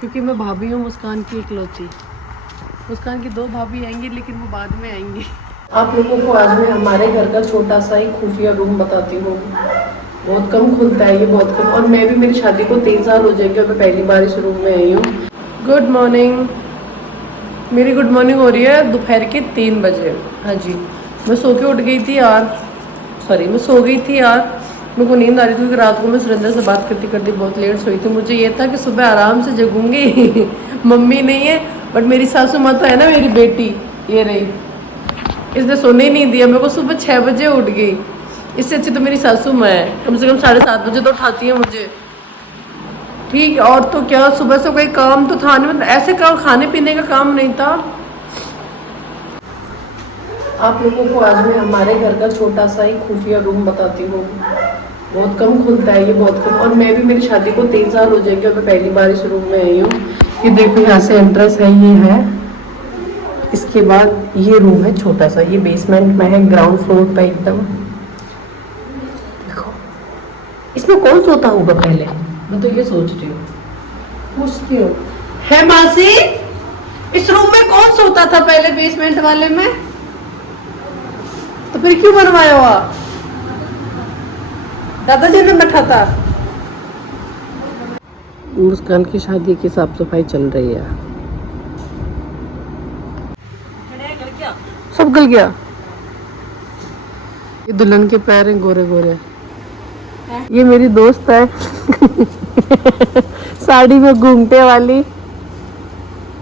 क्योंकि मैं भाभी हूँ मुस्कान की इकलौती। मुस्कान की दो भाभी आएंगी लेकिन वो बाद में आएंगी। आप लोगों को आज मैं हमारे घर का छोटा सा ही खुफिया रूम बताती हूँ। बहुत कम खुलता है ये, बहुत कम। और मैं भी, मेरी शादी को 3 साल हो जाएंगे और मैं पहली बार इस रूम में आई हूँ। Good morning. मेरी गुड मॉर्निंग हो रही है दोपहर के 3 बजे। हाँ जी, मैं सो के उठ गई थी यार। मैं सो गई थी यार। मेरे को नींद आ रही थी क्योंकि रात को मैं सुरेंद्र से बात करती करती बहुत लेट सोई थी। मुझे ये था कि सुबह आराम से जगूंगी मम्मी नहीं है बट मेरी सासू माँ तो है ना, मेरी बेटी ये रही, इसने सोने ही नहीं दिया मेरे को। सुबह 6 बजे उठ गई। इससे अच्छी तो मेरी सासू माँ है, कम से कम 7:30 बजे तो उठाती है मुझे। ठीक है, और तो क्या, सुबह से कोई काम तो था नहीं, मतलब ऐसे काम खाने पीने का काम नहीं था। आप लोगों को आज मैं हमारे घर का छोटा सा ही खुफिया रूम बताती हूँ। बहुत कम खुलता है ये, बहुत कम। और मैं भी, मेरी शादी को 3 साल हो जाएंगे और मैं पहली बार इस रूम में आई हूँ। ये देखो, यहाँ से एंट्रेंस है, ये है। इसके बाद ये रूम है छोटा सा, ये बेसमेंट में है, ग्राउंड फ्लोर पे एकदम। देखो, इसमें कौन सोता होगा पहले, मैं तो ये सोच रही हूँ, पूछती हूँ। है मासी, इस रूम में कौन सोता था पहले बेसमेंट वाले में? तो फिर क्यों बनवाया हुआ? दादाजी ने बैठा था। मुस्कान की शादी की साफ सफाई चल रही है। सब गल गया। ये दुल्हन के पैर हैं गोरे गोरे। ये मेरी दोस्त है साड़ी में घूमते वाली।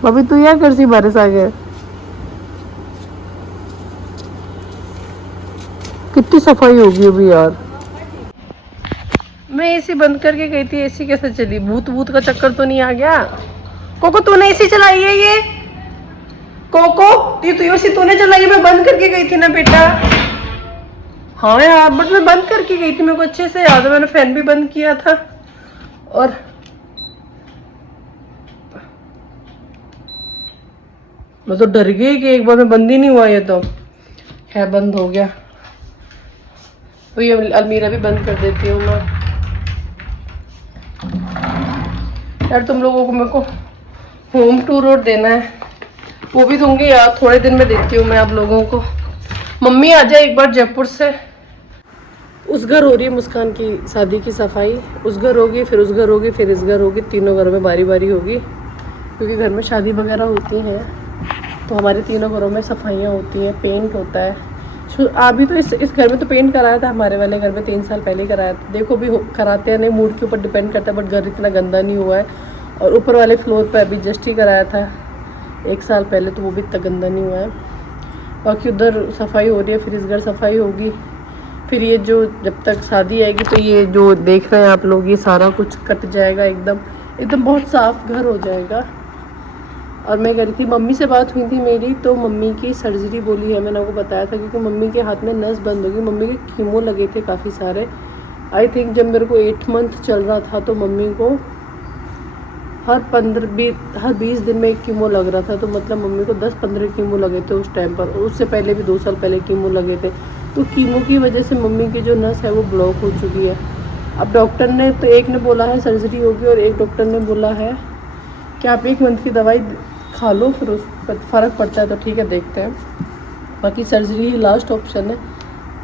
भाभी तू क्या कर सी बारिश आ गए? कितनी सफाई होगी अभी यार। मैं एसी बंद करके गई थी, एसी कैसे चली? भूत भूत का चक्कर तो नहीं आ गया? कोको तूने एसी चलाई है ये? कोको ये तो एसी तूने चलाई है, मैं बंद करके गई थी ना बेटा। हाँ यार, बट मैं बंद करके गई थी, मेरे को अच्छे से याद है, मैंने फैन भी बंद किया था। और मैं तो डर गई कि एक बार में बंद ही नहीं हुआ ये, तो खैर बंद हो गया। तो ये अलमीरा भी बंद कर देती हूँ मैं। यार तुम लोगों को मेरे को होम टूर और देना है, वो भी दूंगी यार, थोड़े दिन में देती हूँ मैं आप लोगों को। मम्मी आ जाए एक बार जयपुर से। उस घर हो रही है मुस्कान की शादी की सफाई, उस घर होगी, फिर उस घर होगी, फिर इस घर होगी, तीनों घरों में बारी बारी होगी। क्योंकि घर में शादी वगैरह होती हैं तो हमारे तीनों घरों में सफाइयाँ होती हैं, पेंट होता है। अभी तो इस घर में तो पेंट कराया था, हमारे वाले घर में 3 साल पहले ही कराया था। देखो अभी कराते हैं नहीं, मूड के ऊपर डिपेंड करता है, बट घर इतना गंदा नहीं हुआ है। और ऊपर वाले फ्लोर पर अभी जस्ट ही कराया था 1 साल पहले, तो वो भी इतना गंदा नहीं हुआ है। बाकी उधर सफाई हो रही है, फिर इस घर सफाई होगी, फिर ये जो जब तक शादी आएगी तो ये जो देख रहे हैं आप लोग, ये सारा कुछ कट जाएगा, एकदम एकदम बहुत साफ घर हो जाएगा। और मैं कह रही थी, मम्मी से बात हुई थी मेरी, तो मम्मी की सर्जरी बोली है, मैंने आपको बताया था, क्योंकि मम्मी के हाथ में नस बंद होगी। मम्मी के कीमो लगे थे काफ़ी सारे। आई थिंक जब मेरे को 8 मंथ चल रहा था तो मम्मी को हर 20 दिन में एक कीमो लग रहा था। तो मतलब मम्मी को 10-15 कीमो लगे थे उस टाइम पर, और उससे पहले भी 2 साल पहले कीमो लगे थे। तो कीमो की वजह से मम्मी की जो नस है वो ब्लॉक हो चुकी है। अब डॉक्टर ने तो, एक ने बोला है सर्जरी होगी, और एक डॉक्टर ने बोला है कि आप 1 मंथ की दवाई खा लो, फिर उस पर फ़र्क पड़ता है तो ठीक है, देखते हैं। बाकी सर्जरी ही लास्ट ऑप्शन है।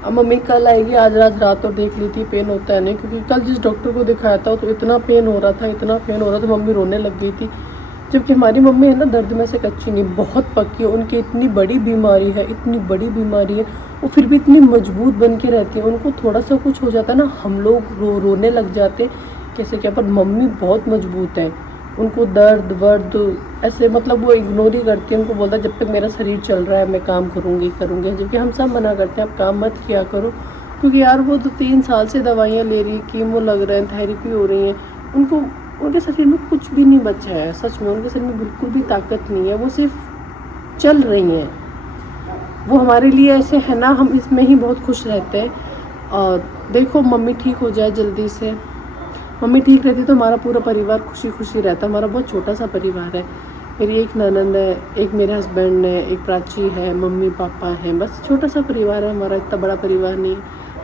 अब मम्मी कल आएगी, आज रात और देख ली थी पेन होता है नहीं, क्योंकि कल जिस डॉक्टर को दिखाया था तो इतना पेन हो रहा था, इतना पेन हो रहा था, मम्मी रोने लग गई थी। जबकि हमारी मम्मी है ना, दर्द में से कच्ची नहीं, बहुत पक्की है। उनकी इतनी बड़ी बीमारी है, इतनी बड़ी बीमारी है, वो फिर भी इतनी मजबूत बन के रहती है। उनको थोड़ा सा कुछ हो जाता है ना, हम लोग रोने लग जाते कैसे क्या, पर मम्मी बहुत मजबूत है। उनको दर्द वर्द ऐसे, मतलब वो इग्नोर ही करती है। उनको बोलता है जब तक मेरा शरीर चल रहा है मैं काम करूँगी। जबकि हम सब मना करते हैं आप काम मत किया करो, क्योंकि यार वो तो 3 साल से दवाइयाँ ले रही, कीमो लग रहे हैं, थेरेपी हो रही हैं। उनको, उनके शरीर में कुछ भी नहीं बचा है, सच में उनके शरीर में बिल्कुल भी ताकत नहीं है, वो सिर्फ चल रही हैं। वो हमारे लिए ऐसे है ना, हम इसमें ही बहुत खुश रहते हैं। और देखो मम्मी ठीक हो जाए जल्दी से, मम्मी ठीक रहती तो हमारा पूरा परिवार खुशी खुशी रहता। हमारा बहुत छोटा सा परिवार है, मेरी एक ननंद है, एक मेरे हस्बैंड है, एक प्राची है, मम्मी पापा हैं, बस छोटा सा परिवार है हमारा, इतना बड़ा परिवार नहीं है।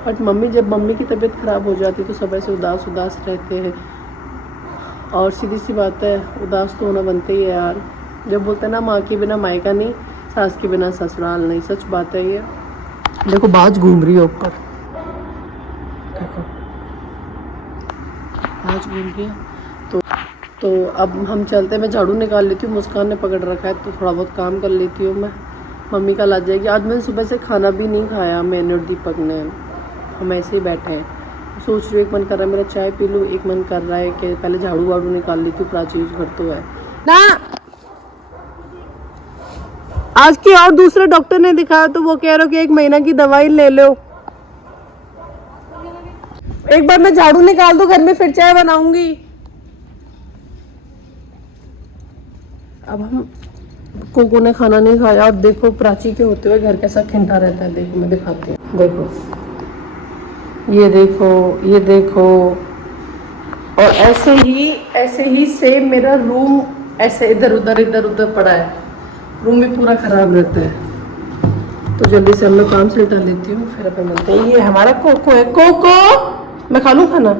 बट जब मम्मी की तबीयत ख़राब हो जाती तो सब ऐसे उदास उदास रहते हैं। और सीधी सी बात है, उदास तो होना बनता ही है यार। जब बोलते हैं ना माँ के बिना मायका नहीं, सास के बिना ससुराल नहीं, सच बात है ये। देखो बाज घूम रही है ऊपर, देखो बाज घूम रही है। तो अब हम चलते हैं, मैं झाड़ू निकाल लेती हूँ, मुस्कान ने पकड़ रखा है तो थोड़ा बहुत काम कर लेती हूँ मैं। मम्मी कल आ जाएगी। आज मैंने सुबह से खाना भी नहीं खाया, मैंने और दीपक ने, हम ऐसे ही बैठे हैं। सोच रही हूँ, एक मन कर रहा है मेरा चाय पी लूँ, एक मन कर रहा है कि पहले झाड़ू वाड़ू निकाल लेती हूँ, प्राची उस घर तो है ना। आज की और दूसरे डॉक्टर ने दिखाया तो वो कह रहे हो कि 1 महीना की दवाई ले लो। एक बार मैं झाड़ू निकाल दूं घर में, फिर चाय बनाऊंगी। अब हम कोको ने खाना नहीं खाया। अब देखो प्राची के होते हुए घर कैसा खिंडा रहता है। देखो मैं दिखाती हूँ, देखो ये देखो, ये देखो। और ऐसे ही सेम मेरा रूम ऐसे इधर उधर पड़ा है। रूम भी पूरा खराब रहता है। तो जल्दी से मैं काम से उठा लेती हूँ, फिर अपन मिलते हैं। ये हमारा कोको है। कोको, मैं खा लूँ खाना?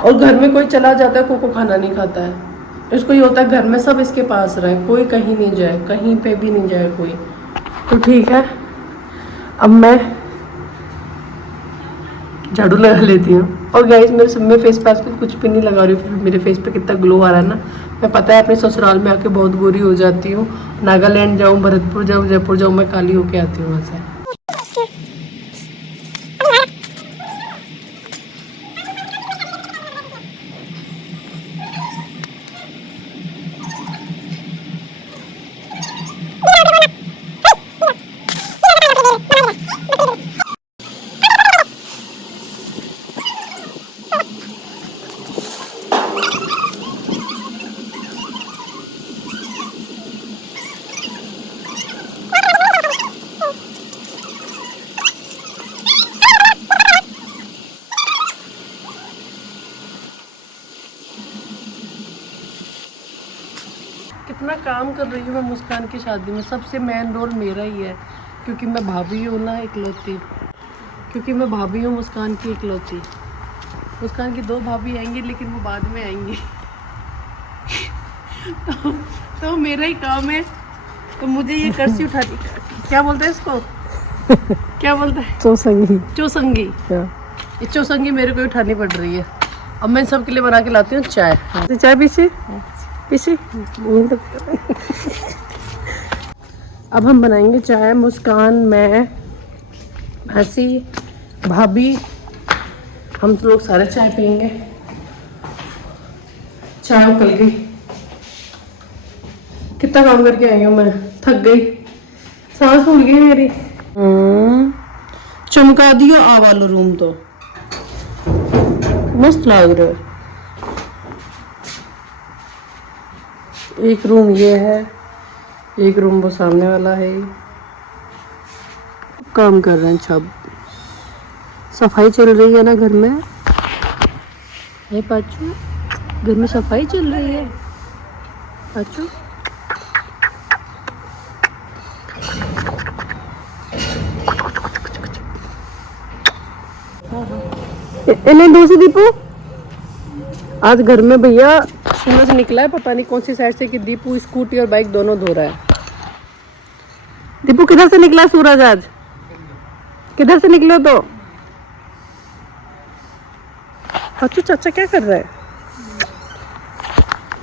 और घर में कोई चला जाता है, कोको खाना नहीं खाता है। इसको ये होता है घर में सब इसके पास रहे, कोई कहीं नहीं जाए, कहीं पे भी नहीं जाए कोई। तो ठीक है, अब मैं झाड़ू लगा लेती हूँ। और गाइस मेरे सब में फेस पैक पे कुछ भी नहीं लगा रही हूँ, मेरे फेस पे कितना ग्लो आ रहा है ना। मैं पता है अपने ससुराल में आके बहुत गोरी हो जाती हूँ। नागालैंड जाऊँ, भरतपुर जाऊँ, जयपुर जाऊँ, मैं काली होके आती हूँ वहाँ से। कितना काम कर रही हूँ मैं मुस्कान की शादी में। सबसे मेन रोल मेरा ही है, क्योंकि मैं भाभी हूँ ना इकलौती। क्योंकि मैं भाभी हूँ मुस्कान की इकलौती। मुस्कान की 2 भाभी आएंगी, लेकिन वो बाद में आएंगी। तो मेरा ही काम है। तो मुझे ये कर्सी उठानी, क्या बोलते हैं इसको, क्या बोलते हैं? चौसंगी। चौसंगी, ये चौसंगी मेरे को उठानी पड़ रही है। अब मैं सबके लिए बना के लाती हूँ चाय। चाय पीछे अब हम बनाएंगे चाय। मुस्कान, मैं, हंसी, भाभी, हम लोग सारे चाय पियेंगे। चाय उकल गई। कितना काम करके आई हूँ मैं, थक गई, सांस फूल गई मेरी। चमका दियो आ वालो रूम, तो मस्त लग रहा है। एक रूम ये है, एक रूम वो सामने वाला है। काम कर रहे हैं सब, सफाई चल रही है ना घर में। ये पाचू, घर में सफाई चल रही है पाचू। इन्हें दूसरी दीपू, आज घर में भैया सूरज निकला है, पता नहीं कौन सी साइड से, कि दीपू स्कूटी और बाइक दोनों धो रहा है। दीपू किधर से निकला सूरज आज? किधर से निकले? तो अच्छा चाचा क्या कर रहा है?